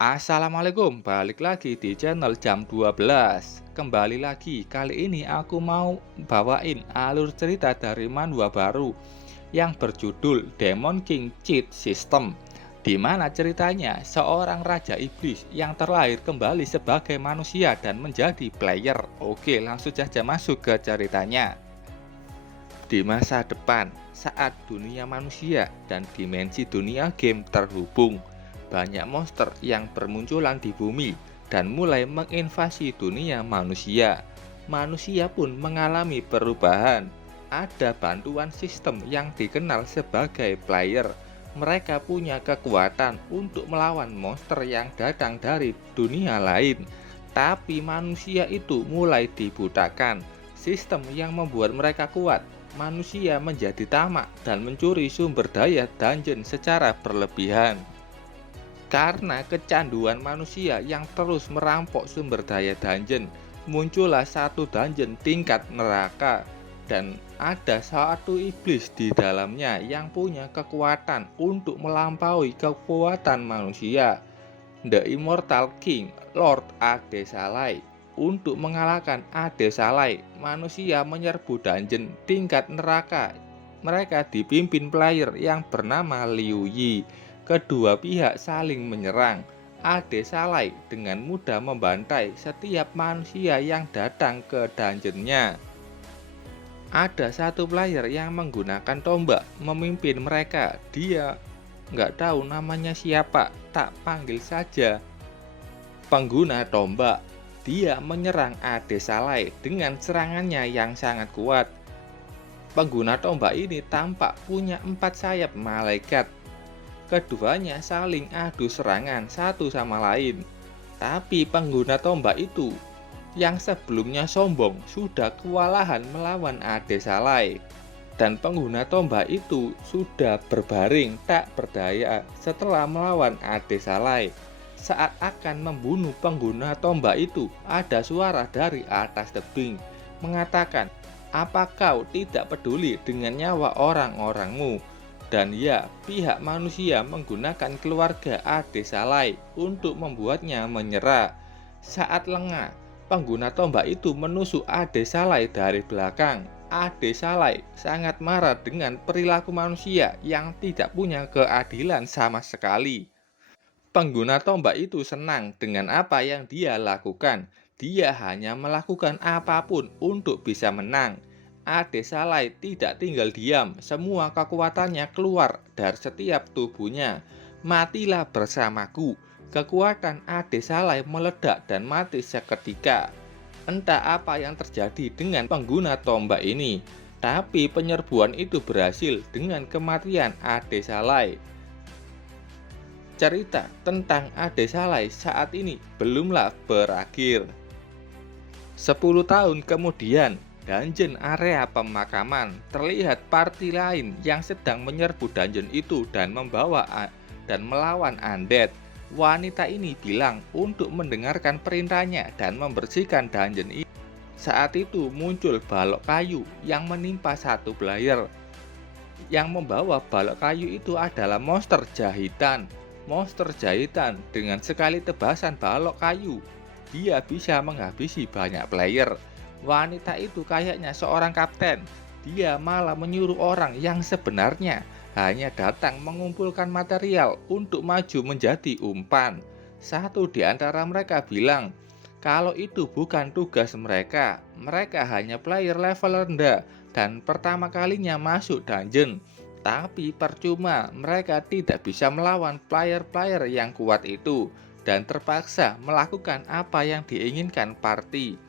Assalamualaikum, balik lagi di channel jam 12. Kembali lagi, kali ini aku mau bawain alur cerita dari manhwa baru yang berjudul Demon King Cheat System, di mana ceritanya seorang raja iblis yang terlahir kembali sebagai manusia dan menjadi player. Oke, langsung saja masuk ke ceritanya. Di masa depan, saat dunia manusia dan dimensi dunia game terhubung, banyak monster yang bermunculan di bumi dan mulai menginvasi dunia manusia. Manusia pun mengalami perubahan. Ada bantuan sistem yang dikenal sebagai player. Mereka punya kekuatan untuk melawan monster yang datang dari dunia lain. Tapi manusia itu mulai dibutakan. Sistem yang membuat mereka kuat, manusia menjadi tamak dan mencuri sumber daya dungeon secara berlebihan. Karena kecanduan manusia yang terus merampok sumber daya dungeon, muncullah satu dungeon tingkat neraka dan ada satu iblis di dalamnya yang punya kekuatan untuk melampaui kekuatan manusia, The Immortal King Lord Adesalai. Untuk mengalahkan Adesalai, manusia menyerbu dungeon tingkat neraka. Mereka dipimpin player yang bernama Liu Yi. Kedua pihak saling menyerang. Adesalai dengan mudah membantai setiap manusia yang datang ke dungeonnya. Ada satu player yang menggunakan tombak memimpin mereka. Dia nggak tahu namanya siapa, tak panggil saja pengguna tombak. Dia menyerang Adesalai dengan serangannya yang sangat kuat. Pengguna tombak ini tampak punya 4 sayap malaikat. Keduanya saling adu serangan satu sama lain. Tapi pengguna tombak itu yang sebelumnya sombong sudah kewalahan melawan Adesalai. Dan pengguna tombak itu sudah berbaring tak berdaya setelah melawan Adesalai. Saat akan membunuh pengguna tombak itu, ada suara dari atas tebing mengatakan, "Apa kau tidak peduli dengan nyawa orang-orangmu?" Dan ya, pihak manusia menggunakan keluarga Adesalai untuk membuatnya menyerah. Saat lengah, pengguna tombak itu menusuk Adesalai dari belakang. Adesalai sangat marah dengan perilaku manusia yang tidak punya keadilan sama sekali. Pengguna tombak itu senang dengan apa yang dia lakukan. Dia hanya melakukan apapun untuk bisa menang. Adesalai tidak tinggal diam, semua kekuatannya keluar dari setiap tubuhnya. "Matilah bersamaku." Kekuatan Adesalai meledak dan mati seketika. Entah apa yang terjadi dengan pengguna tombak ini, tapi penyerbuan itu berhasil dengan kematian Adesalai. Cerita tentang Adesalai saat ini belumlah berakhir. 10 tahun kemudian, dungeon area pemakaman terlihat party lain yang sedang menyerbu dungeon itu dan melawan undead. Wanita ini bilang untuk mendengarkan perintahnya dan membersihkan dungeon ini. Saat itu muncul balok kayu yang menimpa satu player. Yang membawa balok kayu itu adalah monster jahitan. Monster jahitan dengan sekali tebasan balok kayu, dia bisa menghabisi banyak player. Wanita itu kayaknya seorang kapten. Dia malah menyuruh orang yang sebenarnya hanya datang mengumpulkan material untuk maju menjadi umpan. Satu di antara mereka bilang, kalau itu bukan tugas mereka, mereka hanya player level rendah dan pertama kalinya masuk dungeon. Tapi percuma, mereka tidak bisa melawan player-player yang kuat itu dan terpaksa melakukan apa yang diinginkan party.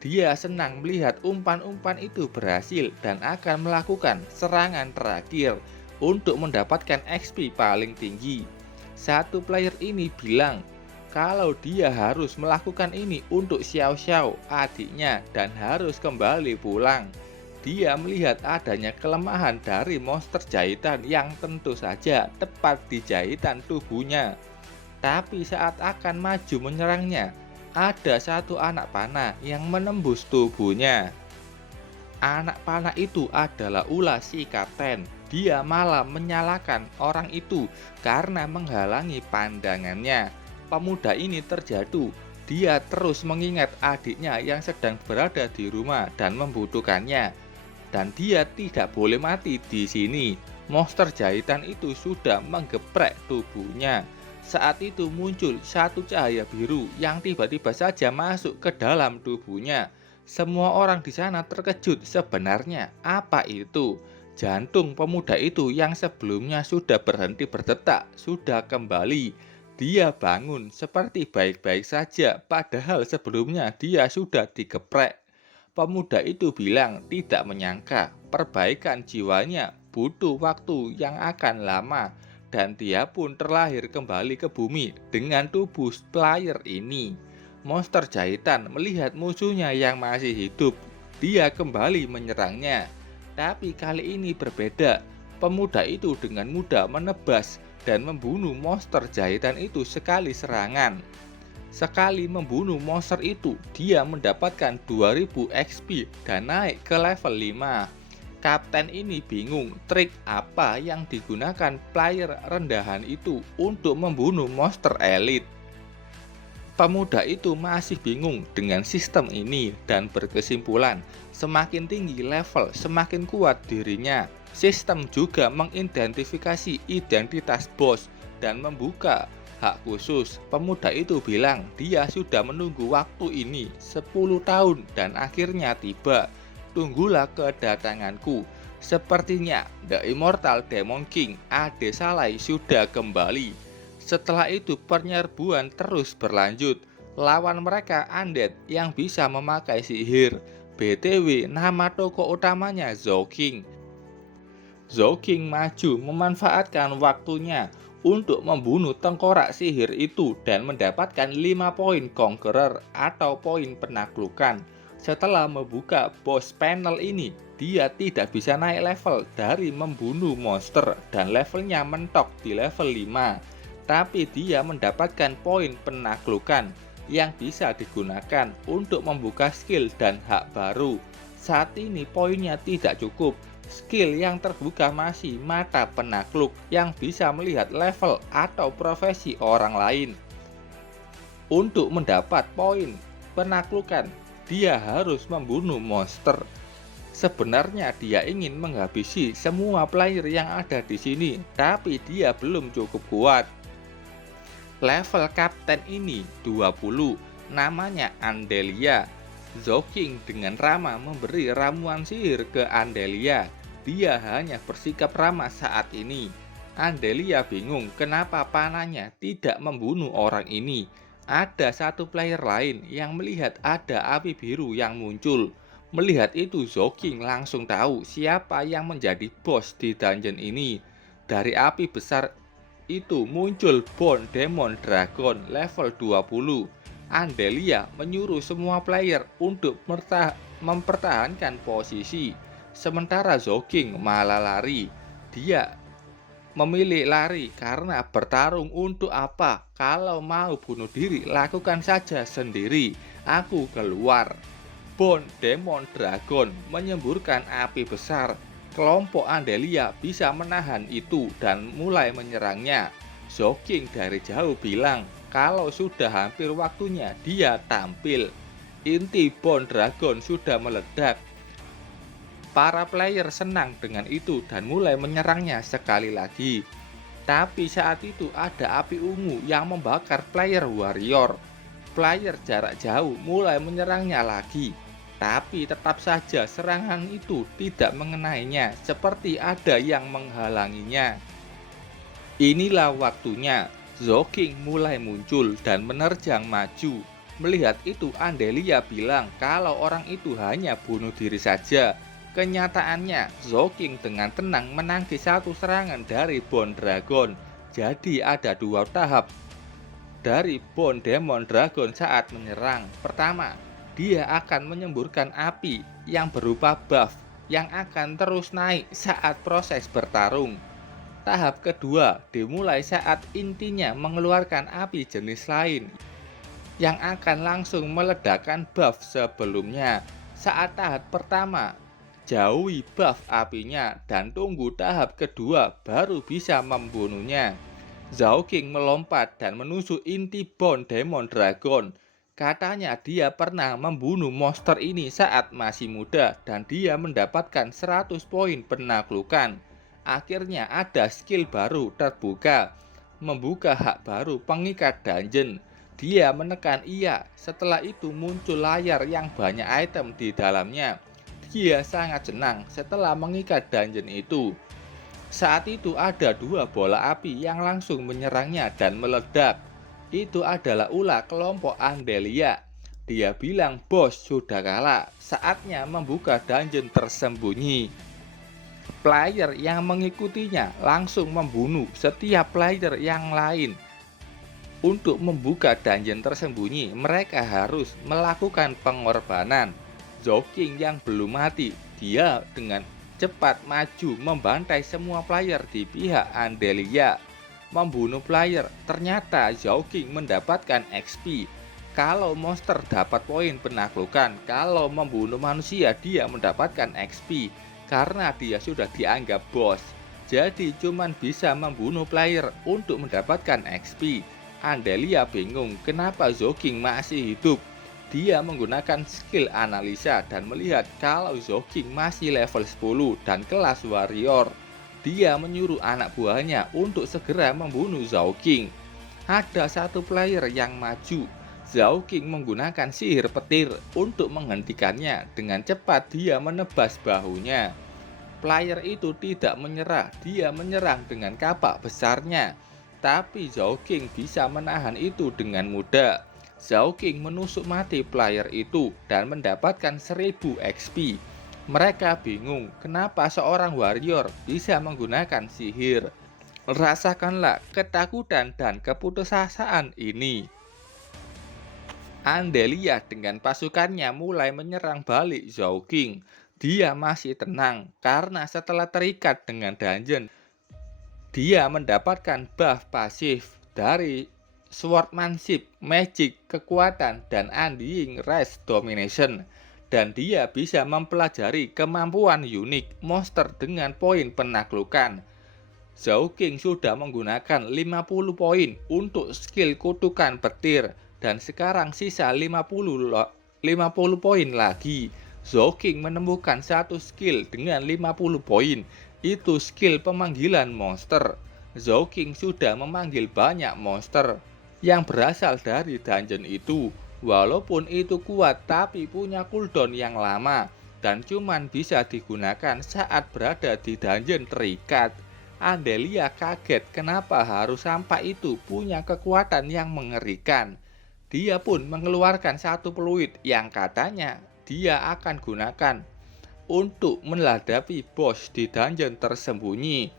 Dia senang melihat umpan-umpan itu berhasil dan akan melakukan serangan terakhir untuk mendapatkan XP paling tinggi. Satu player ini bilang kalau dia harus melakukan ini untuk Xiao Xiao, adiknya, dan harus kembali pulang. Dia melihat adanya kelemahan dari monster jahitan yang tentu saja tepat di jahitan tubuhnya. Tapi saat akan maju menyerangnya, ada satu anak panah yang menembus tubuhnya. Anak panah itu adalah ulah si kapten. Dia malah menyalahkan orang itu karena menghalangi pandangannya. pemuda ini terjatuh. Dia terus mengingat adiknya yang sedang berada di rumah dan membutuhkannya. Dan dia tidak boleh mati di sini. Monster jahitan itu sudah menggeprek tubuhnya. Saat itu muncul satu cahaya biru yang tiba-tiba saja masuk ke dalam tubuhnya. Semua orang di sana terkejut, sebenarnya apa itu? Jantung pemuda itu yang sebelumnya sudah berhenti berdetak sudah kembali. Dia bangun seperti baik-baik saja, padahal sebelumnya dia sudah digeprek. Pemuda itu bilang tidak menyangka perbaikan jiwanya butuh waktu yang akan lama, dan dia pun terlahir kembali ke bumi dengan tubuh player ini. Monster jahitan melihat musuhnya yang masih hidup. Dia kembali menyerangnya. Tapi kali ini berbeda. Pemuda itu dengan mudah menebas dan membunuh monster jahitan itu sekali serangan. Sekali membunuh monster itu, dia mendapatkan 2000 XP dan naik ke level 5. Kapten ini bingung trik apa yang digunakan player rendahan itu untuk membunuh monster elit. Pemuda itu masih bingung dengan sistem ini dan berkesimpulan semakin tinggi level semakin kuat dirinya. Sistem juga mengidentifikasi identitas bos dan membuka hak khusus. Pemuda itu bilang dia sudah menunggu waktu ini 10 tahun dan akhirnya tiba. Tunggulah kedatanganku. Sepertinya The Immortal Demon King Ade Salai sudah kembali. Setelah itu penyerbuan terus berlanjut. Lawan mereka undead yang bisa memakai sihir. BTW nama tokoh utamanya Zhou-King. Zhou-King maju memanfaatkan waktunya untuk membunuh tengkorak sihir itu dan mendapatkan 5 poin Conqueror atau poin penaklukan. Setelah membuka boss panel ini, dia tidak bisa naik level dari membunuh monster dan levelnya mentok di level 5. Tapi dia mendapatkan poin penaklukan yang bisa digunakan untuk membuka skill dan hak baru. Saat ini poinnya tidak cukup. Skill yang terbuka masih mata penakluk yang bisa melihat level atau profesi orang lain. Untuk mendapat poin penaklukan, dia harus membunuh monster. Sebenarnya dia ingin menghabisi semua player yang ada di sini, tapi dia belum cukup kuat. Level kapten ini 20, namanya Andelia. Zhou-King dengan ramah memberi ramuan sihir ke Andelia. Dia hanya bersikap ramah saat ini. Andelia bingung kenapa panahnya tidak membunuh orang ini. Ada satu player lain yang melihat ada api biru yang muncul. Melihat itu Zhou-King langsung tahu siapa yang menjadi bos di dungeon ini. Dari api besar itu muncul Bone Demon Dragon level 20. Andelia menyuruh semua player untuk mempertahankan posisi. Sementara Zhou-King malah lari. Dia memilih lari karena bertarung untuk apa? Kalau mau bunuh diri, lakukan saja sendiri. Aku keluar. Bone Demon Dragon menyemburkan api besar. Kelompok Andelia bisa menahan itu dan mulai menyerangnya. Zhou-King dari jauh bilang kalau sudah hampir waktunya dia tampil. Inti Bone Dragon sudah meledak. Para player senang dengan itu dan mulai menyerangnya sekali lagi. Tapi saat itu ada api ungu yang membakar player warrior. Player jarak jauh mulai menyerangnya lagi. Tapi tetap saja serangan itu tidak mengenainya, seperti ada yang menghalanginya. Inilah waktunya. Zhou-King mulai muncul dan menerjang maju. Melihat itu Andelia bilang kalau orang itu hanya bunuh diri saja. Kenyataannya, Zhou-King dengan tenang menangkis satu serangan dari Bone Dragon. Jadi ada 2 tahap dari Bone Demon Dragon saat menyerang. Pertama, dia akan menyemburkan api yang berupa buff yang akan terus naik saat proses bertarung. Tahap kedua dimulai saat intinya mengeluarkan api jenis lain yang akan langsung meledakkan buff sebelumnya. Saat tahap pertama, jauhi buff apinya dan tunggu tahap kedua baru bisa membunuhnya. Zhao King melompat dan menusuk inti Bone Demon Dragon. Katanya dia pernah membunuh monster ini saat masih muda dan dia mendapatkan 100 poin penaklukan. Akhirnya ada skill baru terbuka, membuka hak baru pengikat dungeon. Dia menekan iya, setelah itu muncul layar yang banyak item di dalamnya. Dia sangat senang setelah mengikat dungeon itu. Saat itu ada dua bola api yang langsung menyerangnya dan meledak. Itu adalah ulah kelompok Andelia. Dia bilang bos sudah kalah, saatnya membuka dungeon tersembunyi. Player yang mengikutinya langsung membunuh setiap player yang lain. Untuk membuka dungeon tersembunyi, mereka harus melakukan pengorbanan. Zhao King yang belum mati, dia dengan cepat maju membantai semua player di pihak Andelia. Membunuh player, ternyata Zhao King mendapatkan XP. Kalau monster dapat poin penaklukan, kalau membunuh manusia dia mendapatkan XP. Karena dia sudah dianggap bos. Jadi cuman bisa membunuh player untuk mendapatkan XP. Andelia bingung kenapa Zhao King masih hidup. Dia menggunakan skill analisa dan melihat kalau Zhao King masih level 10 dan kelas warrior. Dia menyuruh anak buahnya untuk segera membunuh Zhao King. Ada satu player yang maju. Zhao King menggunakan sihir petir untuk menghentikannya. Dengan cepat dia menebas bahunya. Player itu tidak menyerah, dia menyerang dengan kapak besarnya. Tapi Zhao King bisa menahan itu dengan mudah. Zhao King menusuk mati player itu dan mendapatkan 1000 XP. Mereka bingung kenapa seorang warrior bisa menggunakan sihir. Rasakanlah ketakutan dan keputusasaan ini. Andelia dengan pasukannya mulai menyerang balik Zhao King. Dia masih tenang karena setelah terikat dengan dungeon, dia mendapatkan buff pasif dari Swordsmanship, Magic, Kekuatan, dan Undying Race Domination. Dan dia bisa mempelajari kemampuan unik monster dengan poin penaklukan. Zhao King sudah menggunakan 50 poin untuk skill kutukan petir. Dan sekarang sisa 50 poin lagi. Zhao King menemukan satu skill dengan 50 poin. Itu skill pemanggilan monster. Zhao King sudah memanggil banyak monster yang berasal dari dungeon itu. Walaupun itu kuat tapi punya cooldown yang lama dan cuman bisa digunakan saat berada di dungeon terikat. Andelia kaget kenapa harus sampai itu punya kekuatan yang mengerikan. Dia pun mengeluarkan satu peluit yang katanya dia akan gunakan untuk menghadapi bos di dungeon tersembunyi.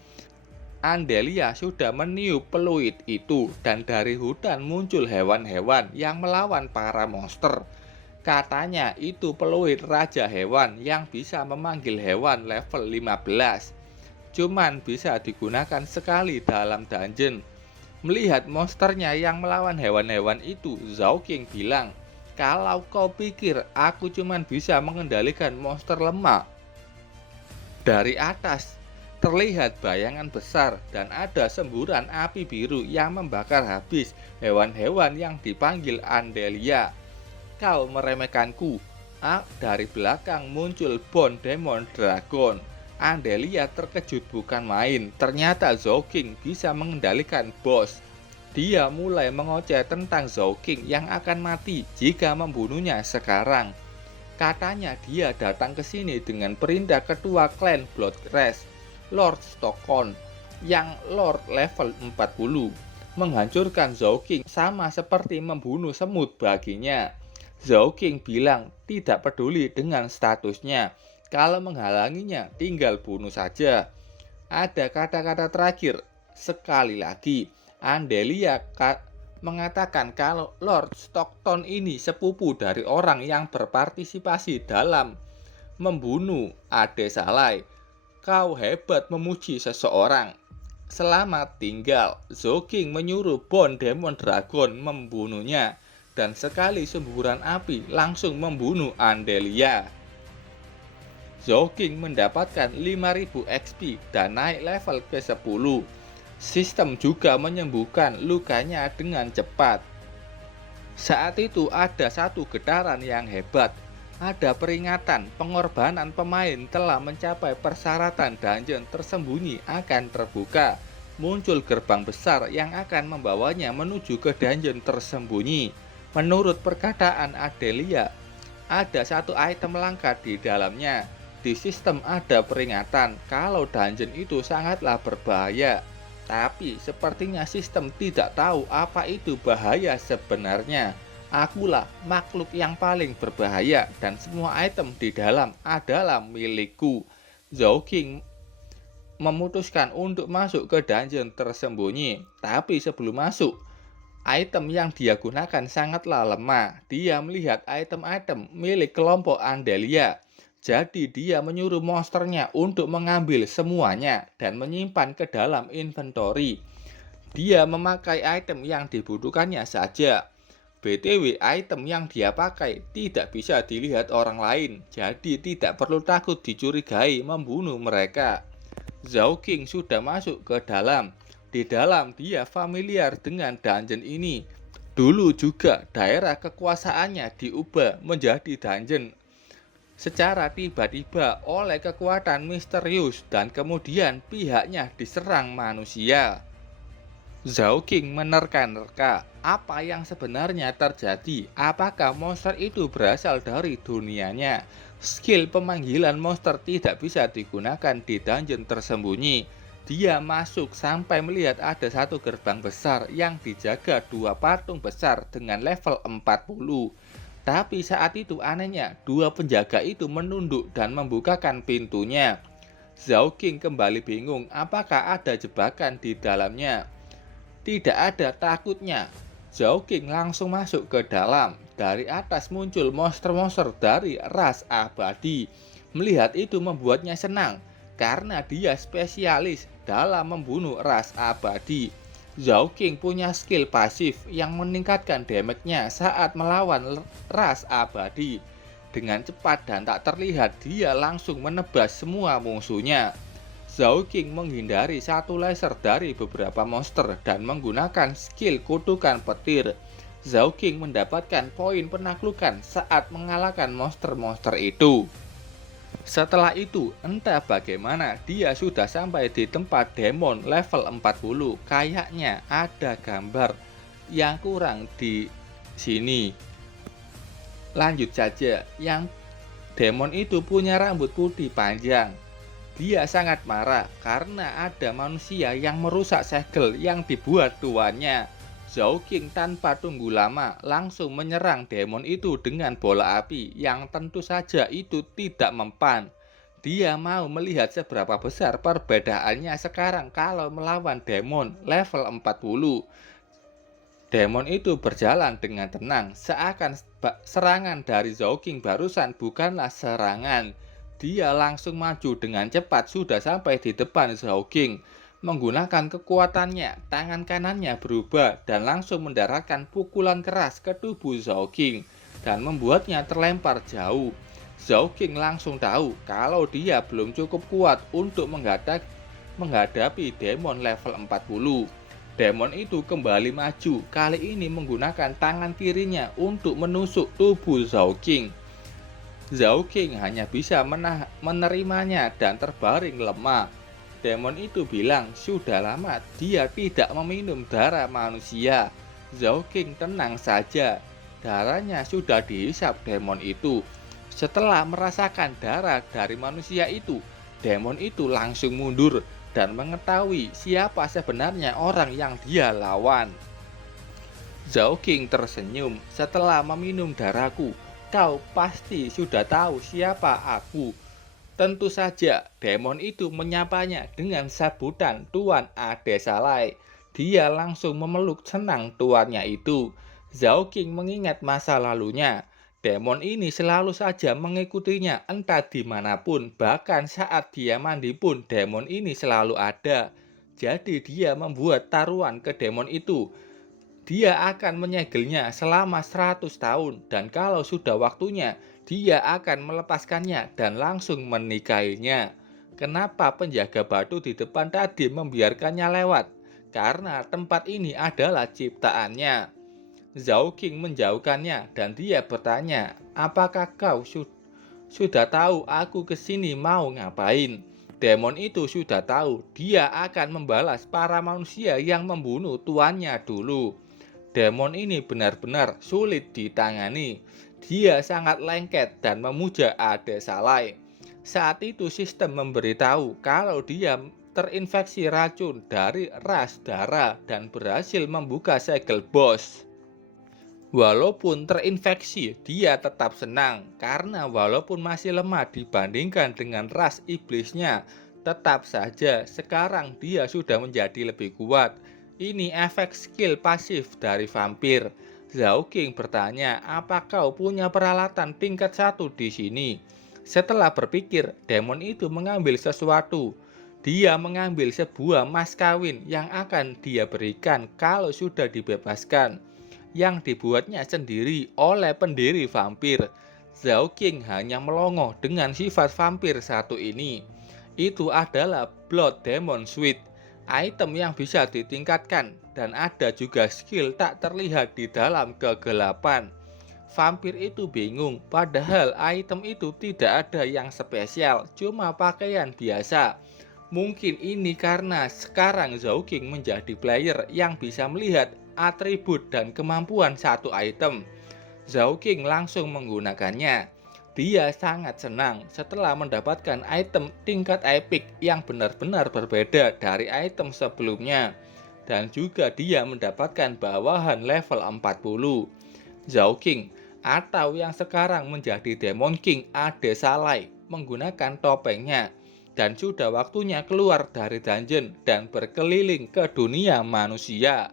Andelia sudah meniup peluit itu dan dari hutan muncul hewan-hewan yang melawan para monster. Katanya itu peluit raja hewan yang bisa memanggil hewan level 15. Cuman bisa digunakan sekali dalam dungeon. Melihat monsternya yang melawan hewan-hewan itu, Zhao King bilang, kalau kau pikir aku cuman bisa mengendalikan monster lemah. Dari atas terlihat bayangan besar dan ada semburan api biru yang membakar habis hewan-hewan yang dipanggil Andelia. Kau meremehkanku. Dari belakang muncul Bone Demon Dragon. Andelia terkejut bukan main. Ternyata Zhao King bisa mengendalikan bos. Dia mulai mengoceh tentang Zhao King yang akan mati jika membunuhnya sekarang. Katanya dia datang ke sini dengan perintah ketua klan Bloodcrest, Lord Stockholm, yang Lord level 40. Menghancurkan Zhao King sama seperti membunuh semut baginya. Zhao King bilang tidak peduli dengan statusnya. Kalau menghalanginya tinggal bunuh saja. Ada kata-kata terakhir. Sekali lagi, Andelia mengatakan kalau Lord Stockton ini sepupu dari orang yang berpartisipasi dalam membunuh Ade Salai. Kau hebat memuji seseorang. Selamat tinggal. Zhao King menyuruh Bone Demon Dragon membunuhnya. Dan sekali semburan api langsung membunuh Andelia. Zhao King mendapatkan 5000 XP dan naik level ke 10. Sistem juga menyembuhkan lukanya dengan cepat. Saat itu ada satu getaran yang hebat. Ada peringatan pengorbanan pemain telah mencapai persyaratan dungeon tersembunyi akan terbuka. Muncul gerbang besar yang akan membawanya menuju ke dungeon tersembunyi. Menurut perkataan Adelia, ada satu item langka di dalamnya. Di sistem ada peringatan kalau dungeon itu sangatlah berbahaya. Tapi sepertinya sistem tidak tahu apa itu bahaya sebenarnya. Akulah makhluk yang paling berbahaya dan semua item di dalam adalah milikku. Zhao King memutuskan untuk masuk ke dungeon tersembunyi. Tapi sebelum masuk, item yang dia gunakan sangatlah lemah. Dia melihat item-item milik kelompok Andelia. Jadi dia menyuruh monsternya untuk mengambil semuanya dan menyimpan ke dalam inventory. Dia memakai item yang dibutuhkannya saja. BTW, item yang dia pakai tidak bisa dilihat orang lain, jadi tidak perlu takut dicurigai membunuh mereka. Zhao King sudah masuk ke dalam. Di dalam dia familiar dengan dungeon ini. Dulu juga daerah kekuasaannya diubah menjadi dungeon secara tiba-tiba oleh kekuatan misterius dan kemudian pihaknya diserang manusia. Zhao King menerka-nerka apa yang sebenarnya terjadi. Apakah monster itu berasal dari dunianya? Skill pemanggilan monster tidak bisa digunakan di dungeon tersembunyi. Dia masuk sampai melihat ada satu gerbang besar yang dijaga dua patung besar dengan level 40. Tapi saat itu anehnya, dua penjaga itu menunduk dan membukakan pintunya. Zhao King kembali bingung apakah ada jebakan di dalamnya. Tidak ada takutnya. Zhao King langsung masuk ke dalam. Dari atas muncul monster-monster dari ras abadi. Melihat itu membuatnya senang karena dia spesialis dalam membunuh ras abadi. Zhao King punya skill pasif yang meningkatkan damage-nya saat melawan ras abadi. Dengan cepat dan tak terlihat, dia langsung menebas semua musuhnya. Zhao King menghindari satu laser dari beberapa monster dan menggunakan skill kutukan petir. Zhao King mendapatkan poin penaklukan saat mengalahkan monster-monster itu. Setelah itu, entah bagaimana dia sudah sampai di tempat demon level 40. Kayaknya ada gambar yang kurang di sini. Lanjut saja, yang demon itu punya rambut putih panjang. Dia sangat marah karena ada manusia yang merusak segel yang dibuat tuannya. Zhao King tanpa tunggu lama langsung menyerang demon itu dengan bola api yang tentu saja itu tidak mempan. Dia mau melihat seberapa besar perbedaannya sekarang kalau melawan demon level 40. Demon itu berjalan dengan tenang, seakan serangan dari Zhao King barusan bukanlah serangan. Dia langsung maju dengan cepat sudah sampai di depan Zhao King. Menggunakan kekuatannya, tangan kanannya berubah dan langsung mendaratkan pukulan keras ke tubuh Zhao King dan membuatnya terlempar jauh. Zhao King langsung tahu kalau dia belum cukup kuat untuk menghadapi demon level 40. Demon itu kembali maju, kali ini menggunakan tangan kirinya untuk menusuk tubuh Zhao King. Zhao King hanya bisa menerimanya dan terbaring lemah. Demon itu bilang sudah lama dia tidak meminum darah manusia. Zhao King tenang saja, darahnya sudah dihisap demon itu. Setelah merasakan darah dari manusia itu, demon itu langsung mundur dan mengetahui siapa sebenarnya orang yang dia lawan. Zhao King tersenyum, setelah meminum darahku, kau pasti sudah tahu siapa aku. Tentu saja, demon itu menyapanya dengan sebutan Tuan Adesalai. Dia langsung memeluk senang tuannya itu. Zhao King mengingat masa lalunya. Demon ini selalu saja mengikutinya entah dimanapun, bahkan saat dia mandi pun demon ini selalu ada. Jadi dia membuat taruhan ke demon itu. Dia akan menyegelnya selama 100 tahun dan kalau sudah waktunya, dia akan melepaskannya dan langsung menikahinya. Kenapa penjaga batu di depan tadi membiarkannya lewat? karena tempat ini adalah ciptaannya. Zhao King menjauhkannya dan dia bertanya, apakah kau sudah tahu aku kesini mau ngapain? Demon itu sudah tahu dia akan membalas para manusia yang membunuh tuannya dulu. Demon ini benar-benar sulit ditangani. Dia sangat lengket dan memuja Ade Salai. Saat itu sistem memberitahu kalau dia terinfeksi racun dari ras darah dan berhasil membuka segel bos. Walaupun terinfeksi, dia tetap senang karena walaupun masih lemah dibandingkan dengan ras iblisnya, tetap saja sekarang dia sudah menjadi lebih kuat. Ini efek skill pasif dari vampir. Zhao King bertanya, apa kau punya peralatan tingkat 1 di sini? Setelah berpikir, demon itu mengambil sesuatu. Dia mengambil sebuah mas kawin yang akan dia berikan kalau sudah dibebaskan, yang dibuatnya sendiri oleh pendiri vampir. Zhao King hanya melongo dengan sifat vampir satu ini. Itu adalah Blood Demon Suit, item yang bisa ditingkatkan dan ada juga skill tak terlihat di dalam kegelapan. Vampir itu bingung, padahal item itu tidak ada yang spesial, cuma pakaian biasa. Mungkin ini karena sekarang Zhao King menjadi player yang bisa melihat atribut dan kemampuan satu item. Zhao King langsung menggunakannya. Dia sangat senang setelah mendapatkan item tingkat epic yang benar-benar berbeda dari item sebelumnya. Dan juga dia mendapatkan bawahan level 40. Zhao King atau yang sekarang menjadi Demon King Ade Salai menggunakan topengnya. Dan sudah waktunya keluar dari dungeon dan berkeliling ke dunia manusia.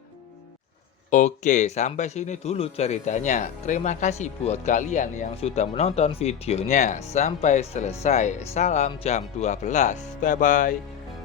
Oke, sampai sini dulu ceritanya. Terima kasih buat kalian yang sudah menonton videonya sampai selesai. Salam jam 12. Bye-bye.